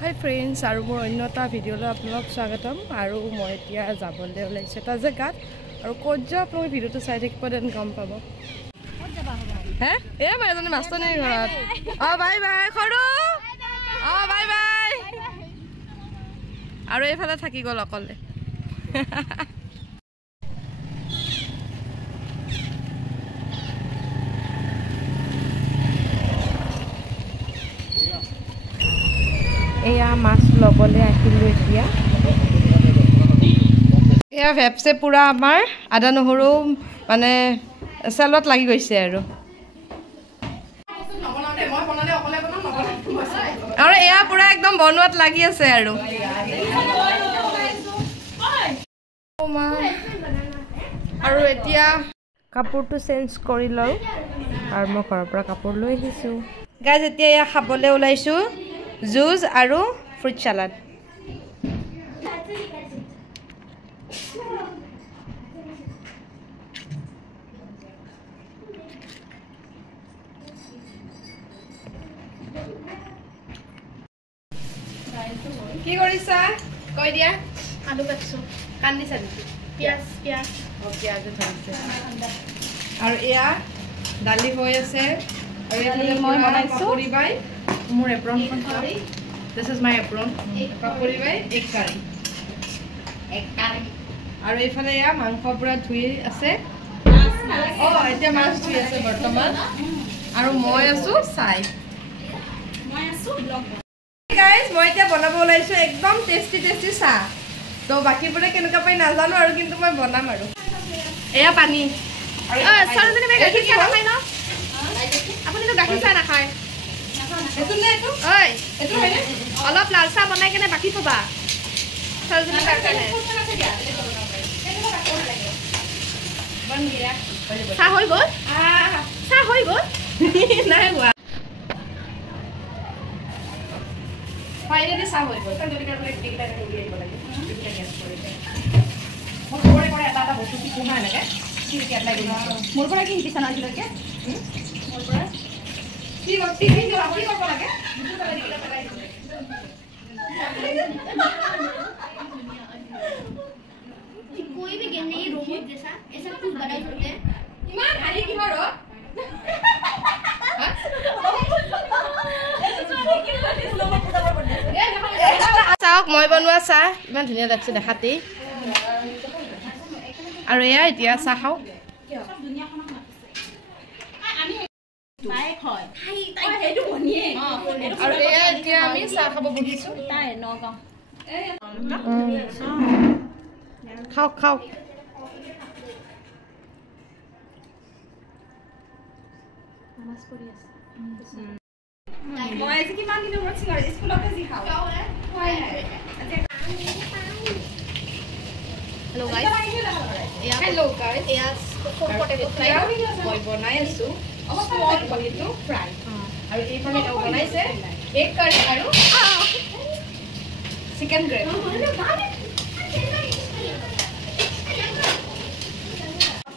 Hi friends, আৰু মোৰ অন্যটা ভিডিঅ'লৈ আপোনালোকক স্বাগতম আৰু মই এতিয়া যাবলৈ ওলাইছোঁ এটা জেগাত আৰু ক'ত যাওঁ আপোনালোকে ভিডিঅ'টো চাই থাকিব দেন গম পাব। হে এ মই এজনী মাষ্টৰনী ঘৰত বাই বাই খৰু বাই বাই আৰু এইফালে থাকি গ'ল অকলে। এয়া মাছ ল'বলৈ আহিলোঁ এতিয়া। এয়া ভেপছে পুৰা আমাৰ আদা নহৰু মানে চেলত লাগি গৈছে আৰু এয়া পুৰা একদম বনোৱাত লাগি আছে আৰু আৰু এতিয়া কাপোৰটো চেঞ্জ কৰি লওঁ আৰু মই ঘৰৰ পৰা কাপোৰ লৈ আহিছোঁ। গাইজ এতিয়া এয়া খাবলৈ ওলাইছোঁ জুচ আৰু ফ্ৰুট চালাড। কি কৰিছা কৈ দিয়া। আলু কাটছো কান্দিছা নেকি? পিয়াজ পিয়াজ পিয়াজো ধৰিছে আৰু এয়া দালি হৈ আছে আৰু এইফালে মই বনাইছোঁ পাপৰি বাই মোৰ এপ্ৰনখন this is my apron Papori বাই এগ কাৰী আৰু এইফালে এয়া মাংস পুৰা ধুই আছে এতিয়া মাছ ধুই আছে বৰ্তমান আৰু মই আছো চাই গাইজ মই এতিয়া বনাব ওলাইছোঁ একদম টেষ্টি টেষ্টি চাহ। তো বাকীবোৰে কেনেকুৱা পাই নাজানো আৰু কিন্তু মই বনাম আৰু এয়া পানী অলপ লাল চাহ বনাই কেনে বাকি থবা। চাহ হৈ গ'ল চাহ হৈ গ'ল নাই হোৱা ফাইনেলি চাহ হৈ গ'ল। এটা বস্তু শিকো হা এনেকে মোৰ পৰা কি শিকিছা না আজিলৈকে মোৰ পৰা কি কৰিব লাগে कोई भी गेम नहीं रोबोट जैसा ऐसा कुछ बड़ा होते हैं इमान हारी की बारो চাওক মই বনোৱা চাহ ইমান ধুনীয়া লাগছে দেখাতেই আৰু এয়া এতিয়া চাহ খাওঁ আৰু এয়া এতিয়া আমি চাহ খাব বহিছোঁ। খাওক খাওক Hello guys. yes potato fry মই বনাই আছো স্মল পটেটো ফ্ৰাই আৰু এইফালে তেওঁ বনাইছে এগ কাৰী আৰু চিকেন গ্ৰেভি।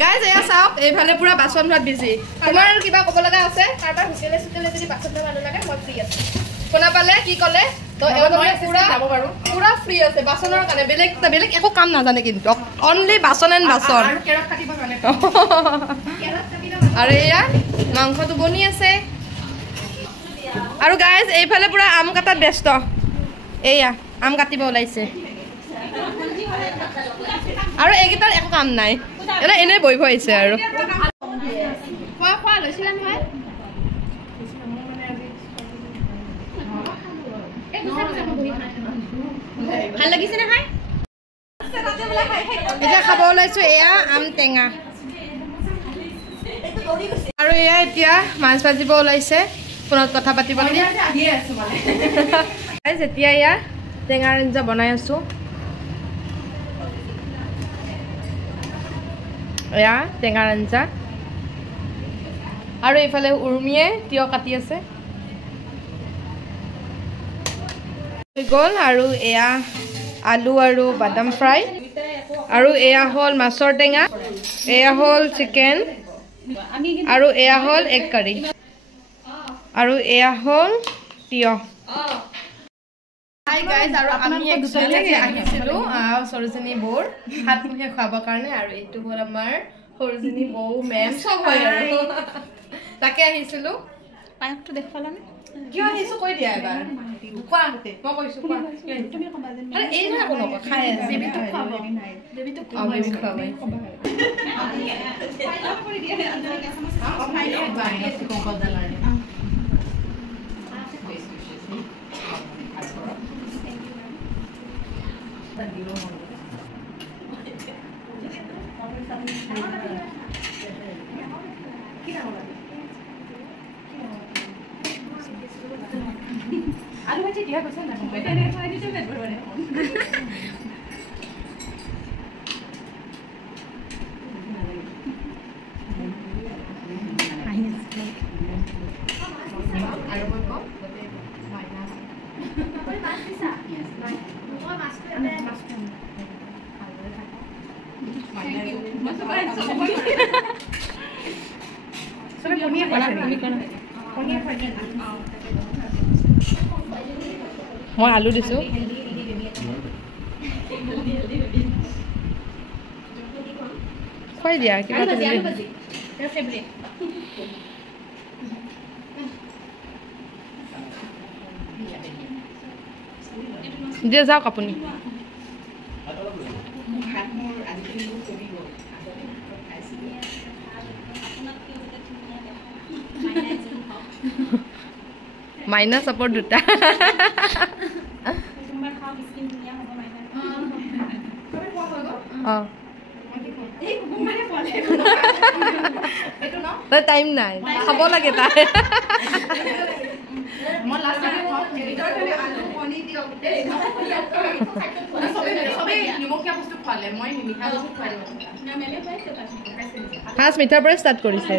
গাইজ এয়া চাওক এইফালে পুৰা বাচন ধোৱাত বিজি। তোমাৰ কিবা ক'ব লগা আছে? কাৰোবাৰ হোটেলে চোটেলে যদি বাচন ধোৱা মানুহ লাগে মই ফ্ৰী আছো। শুনা পালে কি ক'লে? তো মই পুৰা ফ্ৰী আছে বাচনৰ কাৰণে বেলেগ বেলেগ একো কাম নাজানে কিন্তু অনলি বাচন এণ্ড বাচন আৰু এয়া মাংসটো বনি আছে আৰু গাইজ এইফালে পুৰা আম কাটাত ব্যস্ত। এয়া আম কাটিব ওলাইছে আৰু এইকেইটাৰ একো কাম নাই এনেই বহি আহিছে আৰু খোৱা খোৱা লৈছিলা নহয় ভাল লাগিছে নে খাই? এতিয়া খাব ওলাইছোঁ এয়া আম টেঙা আৰু এয়া এতিয়া মাছ ভাজিব ওলাইছে ফোনত কথা পাতিব যেতিয়া এয়া টেঙাৰ আঞ্জা বনাই আছোঁ এয়া টেঙাৰ আঞ্জা আৰু এইফালে উৰ্মিয়ে তিয়হ কাটি আছে গ'ল আৰু এয়া আলু আৰু বাদাম ফ্ৰাই আৰু এয়া হ'ল মাছৰ টেঙা এয়া হ'ল চিকেন আৰু এয়া হ'ল এগ কাৰী আৰু এয়া হ'ল তিয়হ হাই গাইজ আৰু আমি একচুৱেলি আহিছিলো সৰোজিনী বৌৰ হাতমুখে খুৱাবৰ কাৰণে আৰু এইটো হ'ল আমাৰ সৰোজিনী বৌ মেম চব হয় আৰু তাকে আহিছিলো পায়সটো দেখুৱালানে কিয় আহিছো কৈ দিয়া এবাৰ কোৱা মই কৈছো কোৱা তুমি কবা যে আৰে এই না কোনো খাই আছে বেবিটো খুৱাব বেবিটো বেবি খুৱাব পায়স কৰি দিয়া আলু ভাজি দিয়া কৈছে না এনে খাই দিতে বেবৰে আৰু মই কম মই আলু দিছো খুৱাই দিয়া কিবা দিয়ে যাওক আপুনি মাইনা চাপৰ্ট দুটা টাইম নাই খাব লাগে তাই ফাৰ্ষ্ট মিঠাৰ পৰা ষ্টাৰ্ট কৰিছে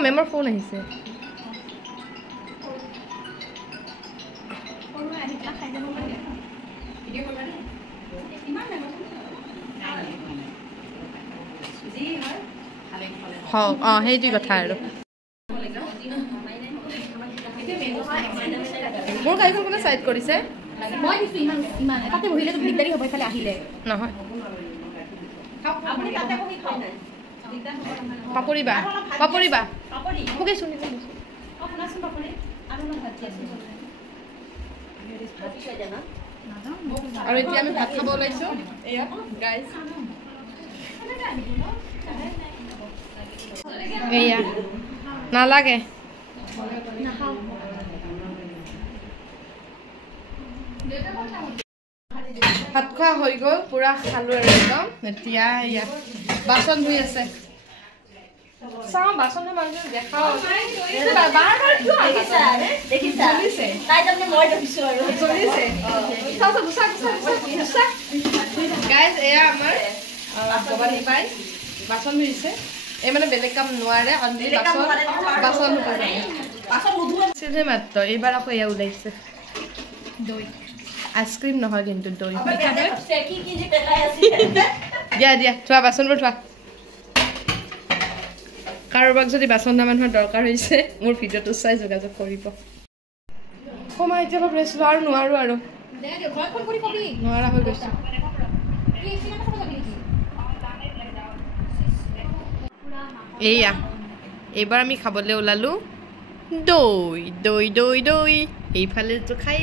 মেমৰ ফোন আহিছে সেইটোৱে কথা আৰু মোৰ গাড়ীখন কোনে চাইড কৰিছে মই দিছো ইমান ইমান তাতে বহিলে তো দিগদাৰি হ'ব ইফালে আহিলে নহয় আপুনি তাতে বহি খাও পাপৰিবা পাপৰিবা মোকে শুনি আপোনাচোন পাপৰি আৰু না ভাত আছে আৰু এতিয়া আমি ভাত খাব ওলাইছো এয়া গাইজ এয়া নালাগে ভাত খোৱা হৈ গ'ল পুৰা খালো আৰু একদম এতিয়া এয়া বাচন ধুই আছে চাওঁ বাচন মানুহ দেখাও গাইজ এয়া আমাৰ ভৱানী পাই বাচন ধুইছে এই মানে বেলেগ কাম নোৱাৰে বাচন ধুইছে মাত্ৰ এইবাৰ আকৌ এয়া ওলাইছে দৈ আইচক্ৰীম নহয় কিন্তু দৈ দিয়া দিয়া থোৱা বাচনবোৰ থোৱা কাৰোবাক যদি বাচন ধোৱা মানুহৰ দৰকাৰ হৈছে মোৰ ভিডিঅ'টো চাই যোগাযোগ কৰিব মই এতিয়া অলপ ৰেষ্ট লোৱা আৰু নোৱাৰো আৰু নোৱাৰা হৈ গৈছো এয়া এইবাৰ আমি খাবলৈ ওলালো দৈ দৈ দৈ দৈ এইফালেতো খাই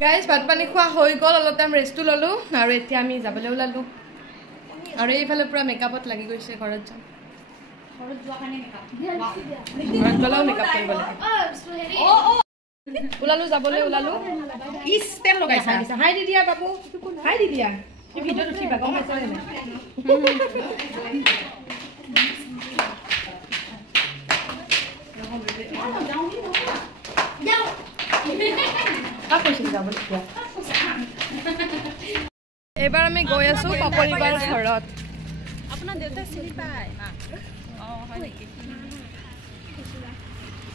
গাইজ ভাত পানী খোৱা হৈ গ'ল অলপ টাইম ৰেষ্টটো ল'লোঁ আৰু এতিয়া আমি যাবলৈ ওলালোঁ আৰু এইফালে পুৰা মেকআপত লাগি গৈছে ঘৰত যাম ঘৰত গ'লেও মেকআপ কৰিব লাগে ওলালোঁ যাবলৈ ওলালোঁ হাই দি দিয়া বাবু হাই দি দিয়া ভিডিঅ'ত উঠিবা গম পাইছা নে এইবাৰ আমি গৈ আছো পাপৰিবাৰ ঘৰত আপোনাৰ দেউতা চিনি পায় হয় নেকি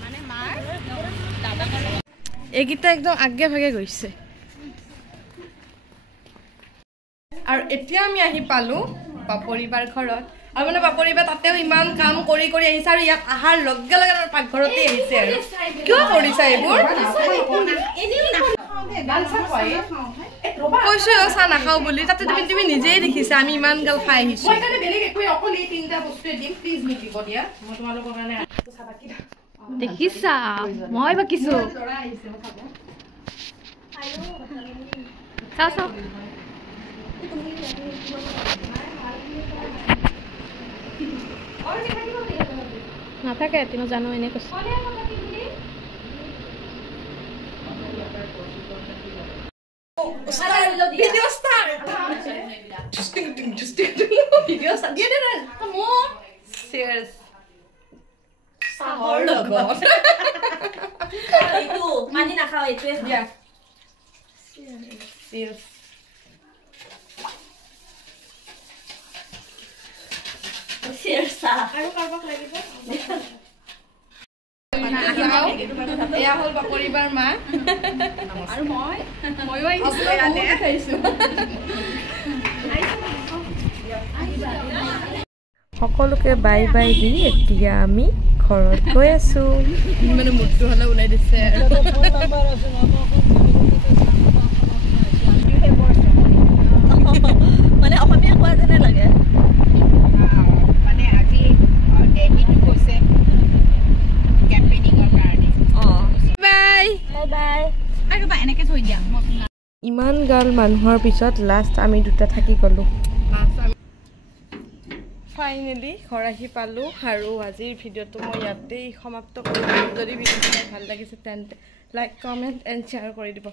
মানে মাৰ দাদা এইকেইটা একদম আগে ভাগে গৈছে আৰু এতিয়া আমি আহি পালো পাপৰিবাৰ ঘৰত আৰু মানে বাপৰি বা তাতেও ইমান কাম কৰি কৰি আহিছে আৰু ইয়াত আহাৰ লগে লগে পাকঘৰতে আহিছে আৰু কিয় কৰিছা এইবোৰ কৈছো চাহ নাখাওঁ বুলি তাতে তুমি নিজেই দেখিছা আমি ইমান গাল খাই আহিছো দেখিছা মই বাকিছো চাও চাও নাথাকে তুমি জানো এনে কৈছো Video start. Just video start. Dia. Come on. Serious. Sahur logot. itu mani nakau itu ya. Serious. Serious. Ayo karbak lagi po. এয়া হল বাপৰিবাৰ মা আৰু মইও আহিছো সকলোকে বাই বাই দি এতিয়া আমি ঘৰত গৈ আছো মানে মুটটো হলে ওলাই দিছে মানে অসমীয়া কোৱা যেনে লাগে মানে আজি ডেলিটো কৈছে কেম্পেইনিঙৰ কাৰণে বাই বাই আৰু বা এনেকৈ থৈ দিয়া ইমান গাল মানুহৰ পিছত লাষ্ট আমি দুটা থাকি গলো ফাইনেলি ঘৰ আহি পালোঁ আৰু আজিৰ ভিডিঅ'টো মই ইয়াতেই সমাপ্ত কৰিম যদি ভিডিঅ'টো ভাল লাগিছে তেন্তে লাইক কমেণ্ট এণ্ড শ্বেয়াৰ কৰি দিব